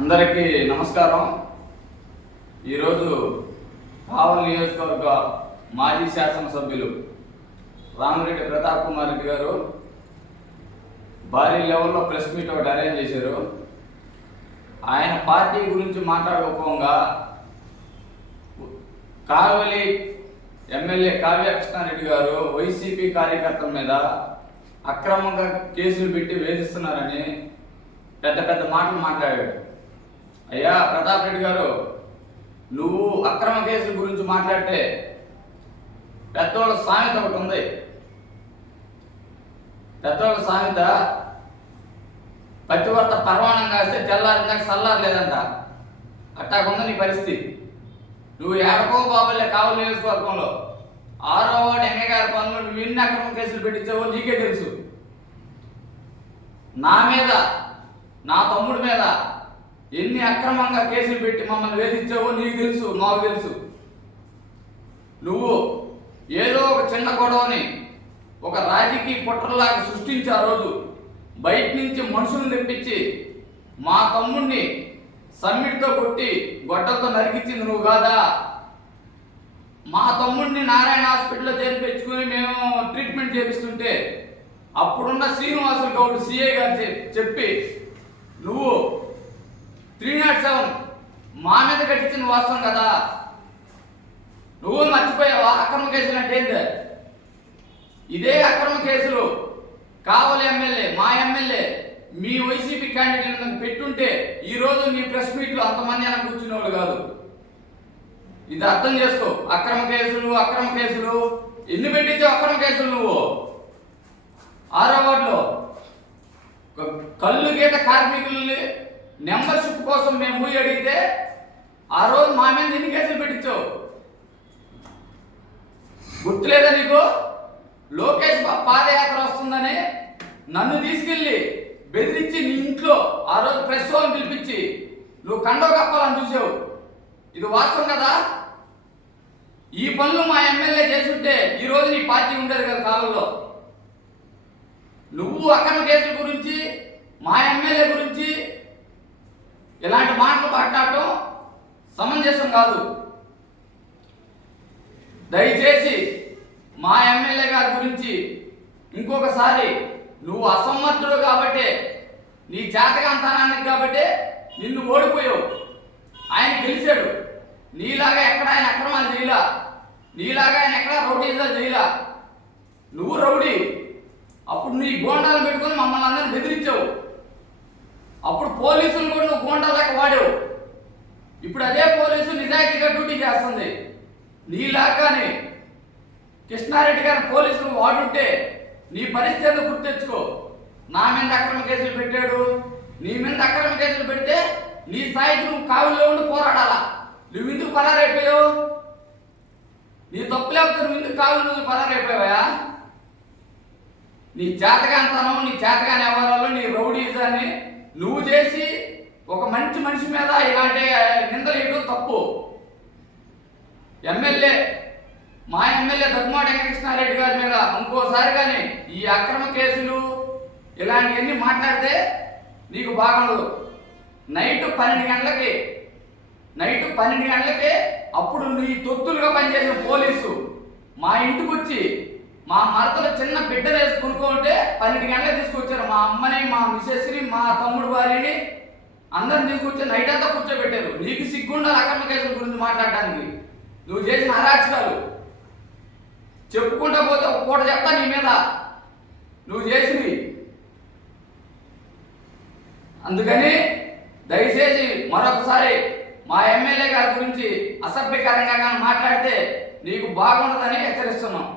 అందరికీ నమస్కారం. ఈరోజు కావలి నియోజకవర్గ మాజీ శాసనసభ్యులు రామిరెడ్డి ప్రతాప్ కుమార్ రెడ్డి గారు భారీ లెవెల్లో ప్రెస్ మీట్ ఒకటి అరేంజ్ చేశారు. ఆయన పార్టీ గురించి మాట్లాడుకోగా కావలి ఎమ్మెల్యే కావ్య కృష్ణారెడ్డి గారు వైసీపీ కార్యకర్తల మీద అక్రమంగా కేసులు పెట్టి వేధిస్తున్నారని పెద్ద పెద్ద మాటలు మాట్లాడాడు. అయ్యా ప్రతాప్ రెడ్డి గారు, నువ్వు అక్రమ కేసుల గురించి మాట్లాడితే పెద్దోళ్ళ సామెత ఒకటి ఉంది. పెద్దోళ్ళ సామెత పతివర్త పర్వాణం కాస్తే తెల్లారినాక సల్లారలేదంట. అట్టాకుంది నీ పరిస్థితి. నువ్వు ఏడకో బాబులే కావలి నియోజకవర్గంలో 6వ వార్డు ఎంగగారి పనులు నువ్వు ఎన్ని అక్రమ కేసులు పెట్టించావో నీకే తెలుసు. నా మీద, నా తమ్ముడి మీద ఎన్ని అక్రమంగా కేసులు పెట్టి మమ్మల్ని వేధించావో నీకు తెలుసు, మాకు తెలుసు. నువ్వు ఏదో ఒక చిన్న గొడవని ఒక రాజకీయ కుట్రలాగా సృష్టించి ఆ రోజు బయట నుంచి మనుషులను తెప్పించి మా తమ్ముడిని సమ్మిడితో కొట్టి గొడ్డలతో నరికించింది నువ్వు కాదా? మా తమ్ముడిని నారాయణ హాస్పిటల్లో చేర్పించుకుని మేము ట్రీట్మెంట్ చేపిస్తుంటే అప్పుడున్న శ్రీనివాసులు గౌడ్ సిఐ గారు చెప్పి నువ్వు 307 మా మీద కట్టించిన వాస్తవం కదా. నువ్వు మర్చిపోయావా అక్రమ కేసులు అంటే ఏంటి? ఇదే అక్రమ కేసులు కావలి ఎమ్మెల్యే, మా ఎమ్మెల్యే మీ వైసీపీ క్యాండిడేట్ పెట్టుంటే ఈరోజు నీ ప్రెస్ మీట్లు అంతమంది అని కూర్చునేవాళ్ళు కాదు. ఇది అర్థం చేసుకో. అక్రమ కేసులు ఎన్ని పెట్టించావు అక్రమ కేసులు నువ్వు? 6వ వార్డులో కళ్ళు గీత కార్మికుల్ని మెంబర్షిప్ కోసం మేము పోయి అడిగితే ఆ రోజు మా మీద ఎన్ని కేసులు పెట్టించావు గుర్తులేదా నీకు? లోకేష్ పాదయాత్ర వస్తుందని నన్ను తీసుకెళ్ళి బెదిరించి నీ ఇంట్లో ఆ రోజు ప్రెస్ వాళ్ళని పిలిపించి నువ్వు కండో కప్పాలని చూసావు. ఇది వాస్తవం కదా? ఈ పనులు మా ఎమ్మెల్యే చేస్తుంటే ఈరోజు నీ పార్టీ ఉండేది కదా కాలంలో. నువ్వు అక్రమ కేసుల గురించి, మా ఎమ్మెల్యే గురించి ఇలాంటి మాటలు మాట్లాడటం సమంజసం కాదు. దయచేసి మా ఎమ్మెల్యే గారి గురించి ఇంకొకసారి, నువ్వు అసమర్థుడు కాబట్టి, నీ చేతకాంతనానికి కాబట్టి నిన్ను ఓడిపోయావు. ఆయన గెలిచాడు. నీలాగా ఎక్కడ ఆయన అక్రమాలు చేయలా, నీలాగా ఆయన ఎక్కడ రౌడీజాలు చేయలా. నువ్వు రౌడీ. అప్పుడు నీ గోండాలు పెట్టుకొని మమ్మల్ని అందరినీ బెదిరించావు. అప్పుడు పోలీసులు కూడా నువ్వు గోండాలకు వాడావు. ఇప్పుడు అదే పోలీసు నిజాయితీగా డ్యూటీ చేస్తుంది. నీలాగానే కృష్ణారెడ్డి గారి పోలీసులు వాడుంటే నీ పరిస్థితి గుర్తు తెచ్చుకో. నా మీద అక్రమ కేసులు పెట్టాడు, నీ మీద అక్రమ కేసులు పెడితే నీ స్థాయికి నువ్వు కావుల్లో ఉండి పోరాడాలా. నువ్వు ఎందుకు పరారైపోయావు? నీ తప్పు లేకపోతే నువ్వు ఎందుకు కావులు నువ్వు పరారైపోయావా? నీ చేతగాంతనం, నీ చేతగాని వ్యవహారాలు, నీ రౌడీజాన్ని నువ్వు చేసి ఒక మంచి మనిషి మీద ఇలాంటి నిందలు వేయడం తప్పు. ఎమ్మెల్యే, మా ఎమ్మెల్యే దగ్గుమాటి వెంకటకృష్ణారెడ్డి గారి మీద ఇంకోసారి కానీ ఈ అక్రమ కేసులు ఇలాంటివన్నీ మాట్లాడితే నీకు బాగుండదు. నైట్ 12 గంటలకి అప్పుడు నీ తొత్తులుగా పనిచేసిన పోలీసు మా ఇంటికి వచ్చి మా మరతలు చిన్న బిడ్డలు వేసి కొనుక్కుంటే 12 గంటలకు తీసుకొచ్చారు. మా అమ్మని, మా మిసెస్ని, మా తమ్ముడు భార్యని అందరిని తీసుకొచ్చి నైట్ అంతా కూర్చోబెట్టారు. నీకు సిగ్గుండాలి అక్రమ కేసుల గురించి మాట్లాడడానికి. నువ్వు చేసిన అరాచకాలు చెప్పుకుంటా పోతే ఒక పూట చెప్తా నీ మీద నువ్వు చేసినవి. అందుకని దయచేసి మరొకసారి మా ఎమ్మెల్యే గారి గురించి అసభ్యకరంగా కానీ మాట్లాడితే నీకు బాగుండదని హెచ్చరిస్తున్నాం.